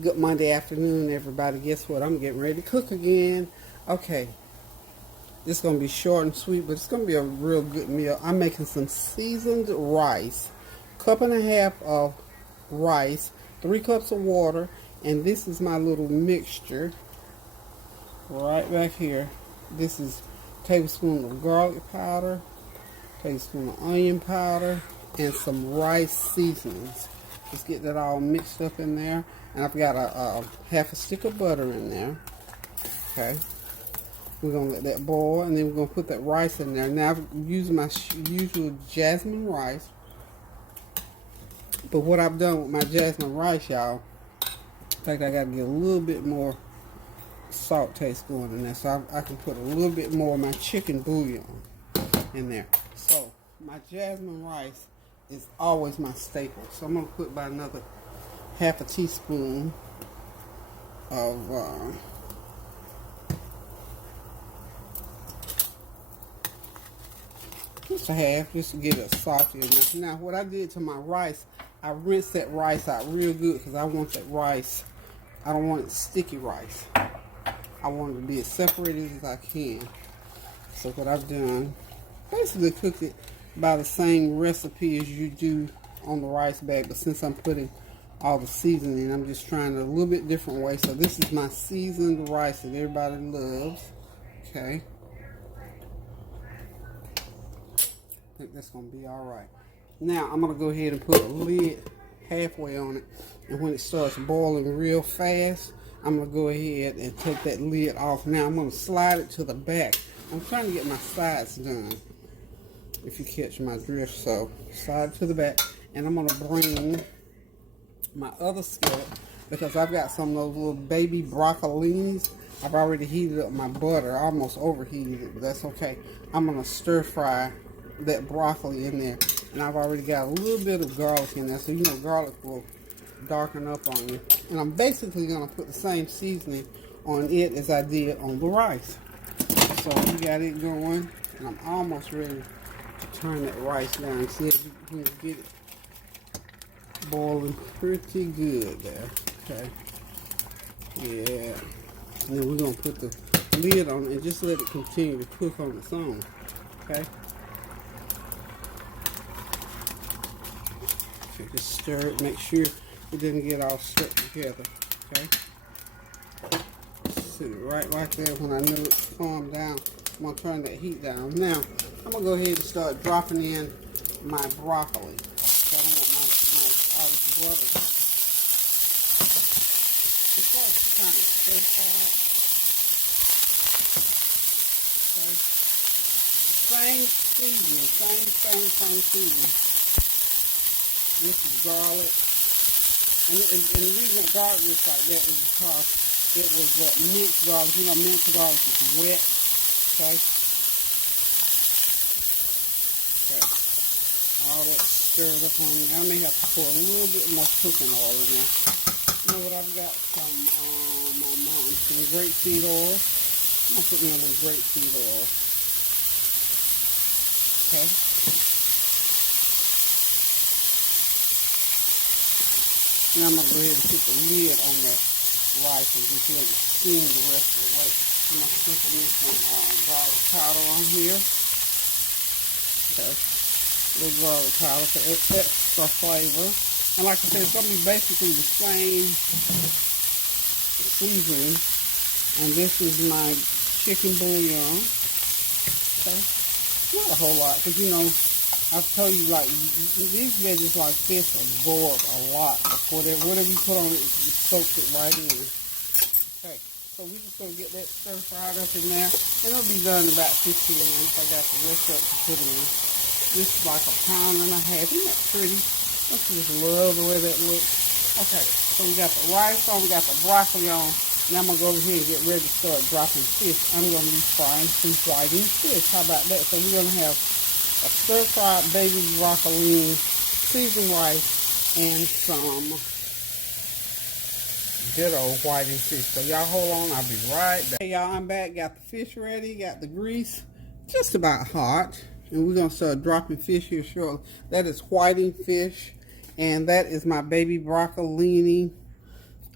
Good Monday afternoon, everybody. Guess what? I'm getting ready to cook again. Okay, this is going to be short and sweet, but it's going to be a real good meal. I'm making some seasoned rice. Cup and a half of rice, 3 cups of water, and this is my little mixture right back here. This is a tablespoon of garlic powder, tablespoon of onion powder, and some rice seasonings. Just get that all mixed up in there. And I've got a half a stick of butter in there. Okay. We're going to let that boil, and then we're going to put that rice in there. Now, I've used my usual jasmine rice. But what I've done with my jasmine rice, y'all, in fact, I got to get a little bit more salt taste going in there. So I can put a little bit more of my chicken bouillon in there. So, my jasmine rice is always my staple. So, I'm going to put about another half a teaspoon of just a half, just to get it salty enough. Now, what I did to my rice, I rinsed that rice out real good because I want that rice, I don't want it sticky rice. I want it to be as separated as I can. So what I've done, basically cooked it by the same recipe as you do on the rice bag, but since I'm putting all the seasoning, I'm just trying it a little bit different way. So this is my seasoned rice that everybody loves. Okay. I think that's going to be all right. Now, I'm going to go ahead and put a lid halfway on it. And when it starts boiling real fast, I'm going to go ahead and take that lid off. Now, I'm going to slide it to the back. I'm trying to get my sides done, if you catch my drift. So, slide it to the back. And I'm going to bring my other skillet, because I've got some of those little baby broccolinis. I've already heated up my butter. I almost overheated it, but that's okay. I'm going to stir fry that broccoli in there. And I've already got a little bit of garlic in there, so you know garlic will darken up on you. And I'm basically going to put the same seasoning on it as I did on the rice. So we got it going, and I'm almost ready to turn that rice down. See if you can get it boiling pretty good there. Okay. Yeah. And then we're going to put the lid on it and just let it continue to cook on its own. Okay. So just stir it. Make sure it didn't get all stuck together. Okay. Sit it right there. When I knew it calmed down, I'm going to turn that heat down. Now, I'm going to go ahead and start dropping in my broccoli. All this butter. It's like kind of stir fry. Okay. Same seasoning, same seasoning. This is garlic. And the reason garlic is like that is because it was minced garlic. You know, minced garlic is wet. Okay. Okay. All that stirred up on there. I may have to pour a little bit more cooking oil in there. You know what? I've got some grapeseed oil. I'm gonna put in a little grapeseed oil. Okay. Now I'm gonna go ahead and put the lid on that rice and just let it steam the rest of the way. I'm gonna sprinkle me some garlic powder on here. Okay. Little garlic powder for extra flavor. And like I said, it's going to be basically the same seasoning. And this is my chicken bouillon. Okay. Not a whole lot, because you know, I've told you, like, these veggies like fish absorb a lot of whatever you put on it, it soaks it right in. Okay. So we're just going to get that stir fried up in there. And it'll be done in about 15 minutes. I got the rest of it to put in. This is like a pound and a half. Isn't that pretty? I just love the way that looks. Okay, so we got the rice on, we got the broccoli on. Now I'm going to go over here and get ready to start dropping fish. I'm going to be frying some whiting fish. How about that? So we're going to have a stir-fried baby broccoli, seasoned rice, and some good old whiting fish. So y'all hold on, I'll be right back. Hey y'all, I'm back. Got the fish ready, got the grease just about hot. And we're going to start dropping fish here shortly. That is whiting fish. And that is my baby broccolini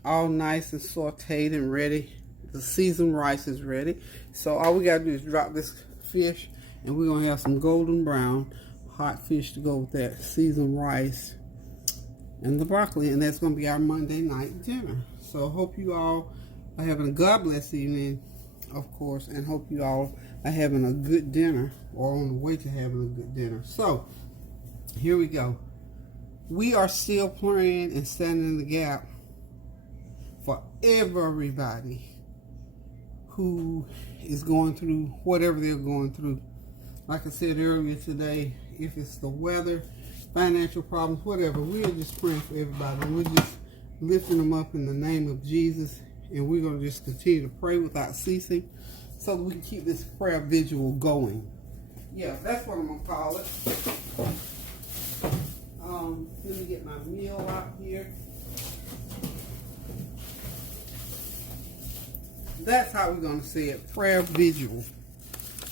all nice and sauteed and ready. The seasoned rice is ready. So all we gotta do is drop this fish, and we're gonna have some golden brown hot fish to go with that seasoned rice and the broccoli, and that's gonna be our Monday night dinner. So hope you all are having a God bless evening, of course, and hope you all are having a good dinner or on the way to having a good dinner. So here we go. We are still praying and standing in the gap for everybody who is going through whatever they're going through. Like I said earlier today, if it's the weather, financial problems, whatever, we are just praying for everybody. And we're just lifting them up in the name of Jesus. And we're going to just continue to pray without ceasing so that we can keep this prayer visual going. Yeah, that's what I'm going to call it. Let me get my meal out here. That's how we're going to say it, prayer visual.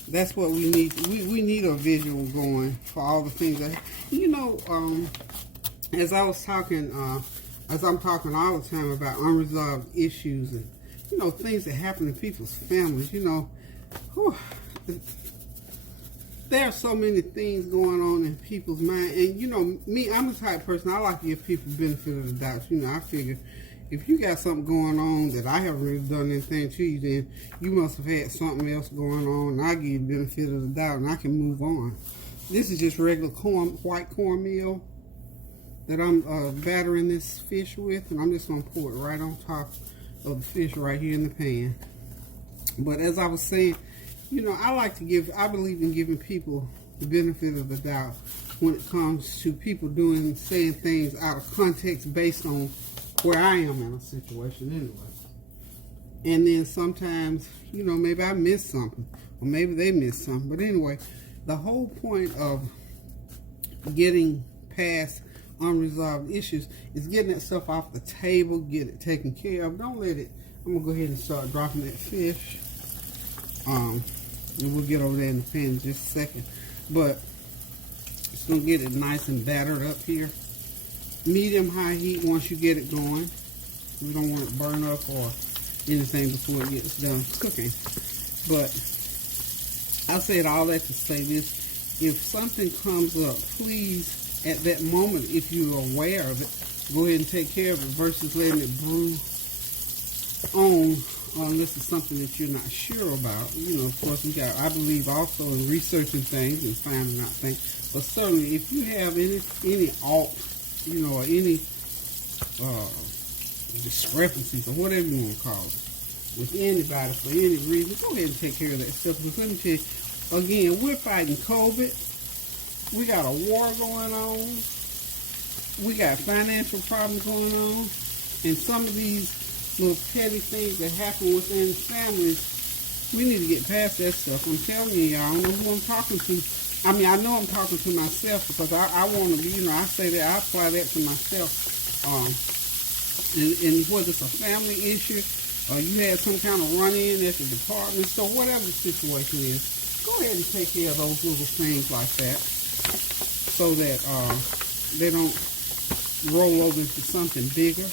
That's what we need. We need a visual going for all the things that, you know, as I was talking, as I'm talking all the time about unresolved issues and, you know, things that happen in people's families, you know, whew, there are so many things going on in people's mind. And, you know, me, I'm the type of person, I like to give people the benefit of the doubt. You know, I figure if you got something going on that I haven't really done anything to you, then you must have had something else going on, and I give you the benefit of the doubt, and I can move on. This is just regular white cornmeal that I'm battering this fish with, and I'm just going to pour it right on top of the fish right here in the pan. But as I was saying, you know, I believe in giving people the benefit of the doubt when it comes to people saying things out of context based on where I am in a situation anyway. And then sometimes, you know, maybe I missed something, or maybe they missed something. But anyway, the whole point of getting past unresolved issues is getting that stuff off the table, get it taken care of. Don't let it, I'm going to go ahead and start dropping that fish. And we'll get over there in the pan in just a second. But it's going to get it nice and battered up here. Medium high heat once you get it going. We don't want it burn up or anything before it gets done cooking. But I said all that to say this. If something comes up, please, at that moment, if you're aware of it, go ahead and take care of it versus letting it brew on unless it's something that you're not sure about. You know, of course, I believe also in researching things and finding out things. But certainly, if you have any alt, you know, or any discrepancies or whatever you want to call it with anybody for any reason, go ahead and take care of that stuff. Because let me tell you, again, we're fighting COVID. We got a war going on. We got financial problems going on. And some of these little petty things that happen within families, we need to get past that stuff. I'm telling you, y'all, I don't know who I'm talking to. I mean, I know I'm talking to myself because I want to be, you know, I say that, I apply that to myself. And whether it's a family issue or you had some kind of run-in at the department store, whatever the situation is, go ahead and take care of those little things like that so that they don't roll over into something bigger.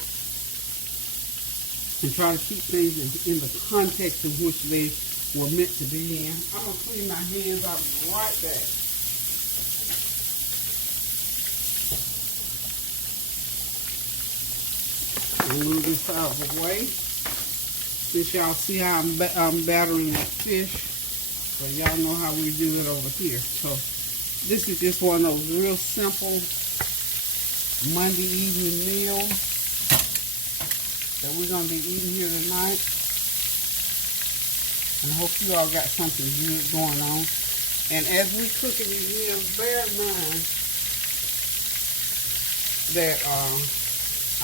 And try to keep things in the context in which they were meant to be in. I'm going to clean my hands out right back. I'll move this out of the way. Since y'all see how I'm battering that fish, so y'all know how we do it over here. So this is just one of those real simple Monday evening meals that we're going to be eating here tonight. And I hope you all got something good going on. And as we cooking these meals, bear in mind that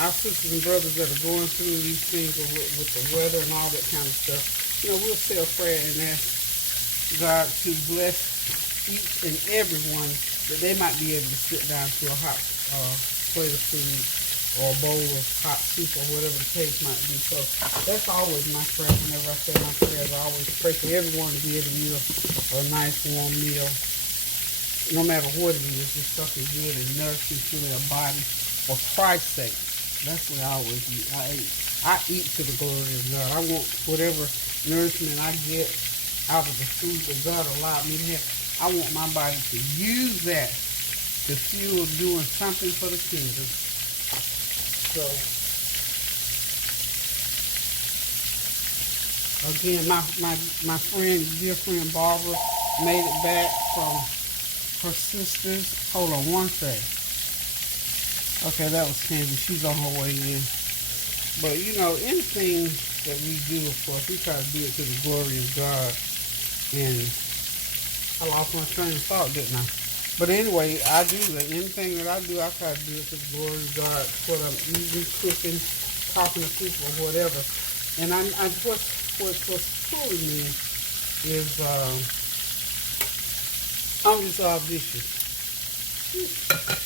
our sisters and brothers that are going through these things with the weather and all that kind of stuff, you know, we'll say a prayer and ask God to bless each and every one that they might be able to sit down to a hot plate of food or a bowl of hot soup or whatever the case might be. So that's always my prayer. Whenever I say my prayers, I always pray for everyone to be able to eat a nice warm meal. No matter what it is, this stuff is good and nourishing to their body for Christ's sake. That's what I always eat. I eat to the glory of God. I want whatever nourishment I get out of the food that God allowed me to have. I want my body to use that to fuel doing something for the kingdom. So, again, my friend, dear friend Barbara, made it back from her sister's. Hold on one sec. Okay, that was Candy. She's on her way in. But, you know, anything that we do, of course, we try to do it to the glory of God. And I lost my train of thought, didn't I? But anyway, I do that. Anything that I do, I try to do it to the glory of God. Whether I'm eating, cooking, talking to people, or whatever. And what's fooling me is unresolved issues.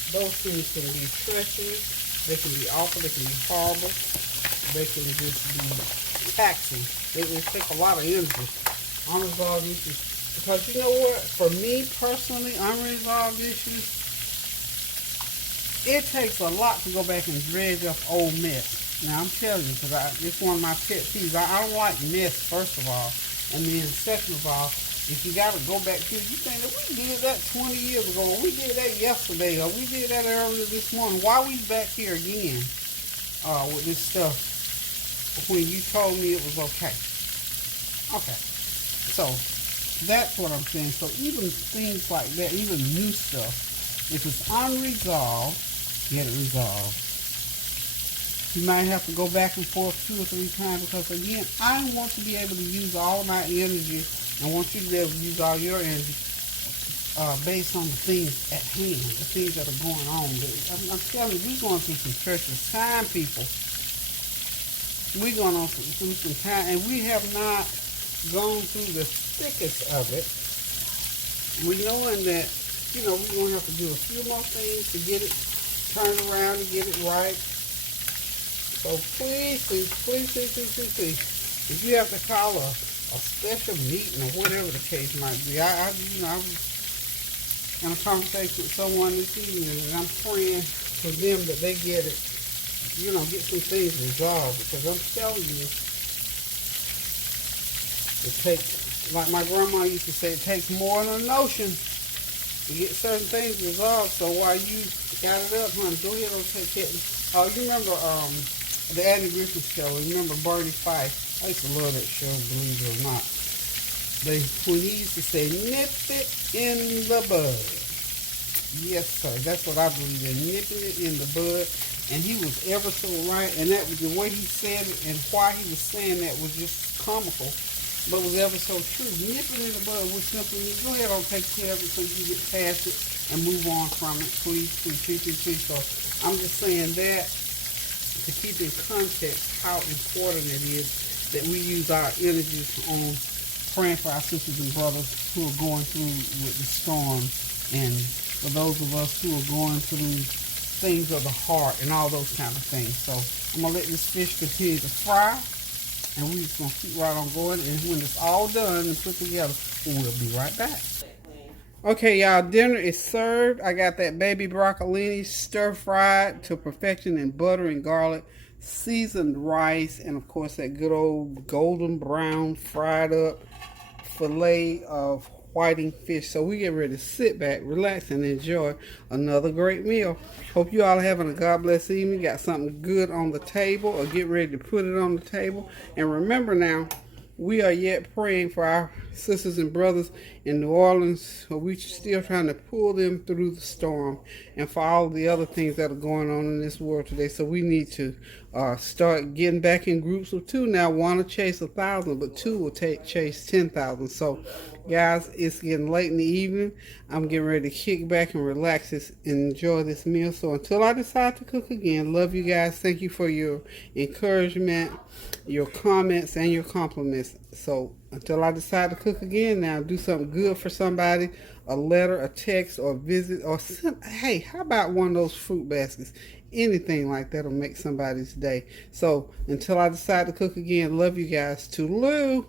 Those things can be treacherous. They can be awful. They can be horrible. They can just be taxing. They take a lot of energy. Unresolved issues. Because you know what? For me personally, unresolved issues, it takes a lot to go back and dredge up old mess. Now I'm telling you, because it's one of my pet peeves. I don't like mess, first of all. And then second of all, if you got to go back to it, you think that we did that 20 years ago, or we did that yesterday, or we did that earlier this morning. Why are we back here again with this stuff when you told me it was okay? Okay. So, that's what I'm saying. So, even things like that, even new stuff, if it's unresolved, get it resolved. You might have to go back and forth 2 or 3 times because, again, I want to be able to use all my energy. I want you to be able to use all your energy based on the things at hand, the things that are going on. I'm telling you, we're going through some treacherous time, people. We're going through some time, and we have not gone through the thickest of it. We knowing that, you know, we're going to have to do a few more things to get it turned around and get it right. So please, if you have to call a special meeting or whatever the case might be. I was in a conversation with someone this evening, and I'm praying for them that they get it, you know, get some things resolved. Because I'm telling you, it takes, like my grandma used to say, it takes more than an ocean to get certain things resolved. So while you got it up, honey, go ahead and take care. Oh, you remember the Andy Griffith show? Remember Barney Fife? I used to love that show, believe it or not. When he used to say, nip it in the bud. Yes, sir. That's what I believe in, nipping it in the bud. And he was ever so right. And that was the way he said it and why he was saying that was just comical, but was ever so true. Nipping in the bud was simply, go ahead and take care of it so you can get past it and move on from it. Please. So I'm just saying that to keep in context how important it is that we use our energies on praying for our sisters and brothers who are going through with the storm, and for those of us who are going through things of the heart and all those kind of things. So I'm going to let this fish continue to fry, and we're just going to keep right on going, and when it's all done and put together, we'll be right back. Okay, y'all, dinner is served. I got that baby broccolini stir-fried to perfection in butter and garlic, seasoned rice, and of course that good old golden brown fried up fillet of whiting fish. So we get ready to sit back, relax, and enjoy another great meal. Hope you all are having a God bless evening. Got something good on the table, or get ready to put it on the table. And remember now, we are yet praying for our sisters and brothers in New Orleans. We're still trying to pull them through the storm, and for all the other things that are going on in this world today. So we need to start getting back in groups of 2 now. 1 will chase 1,000, but 2 will chase 10,000. So guys, it's getting late in the evening. I'm getting ready to kick back and relax and enjoy this meal. So until I decide to cook again, love you guys. Thank you for your encouragement, your comments, and your compliments. So until I decide to cook again, now do something good for somebody, a letter, a text, or a visit, or hey, how about one of those fruit baskets? Anything like that will make somebody's day. So until I decide to cook again, love you guys. Toodaloo.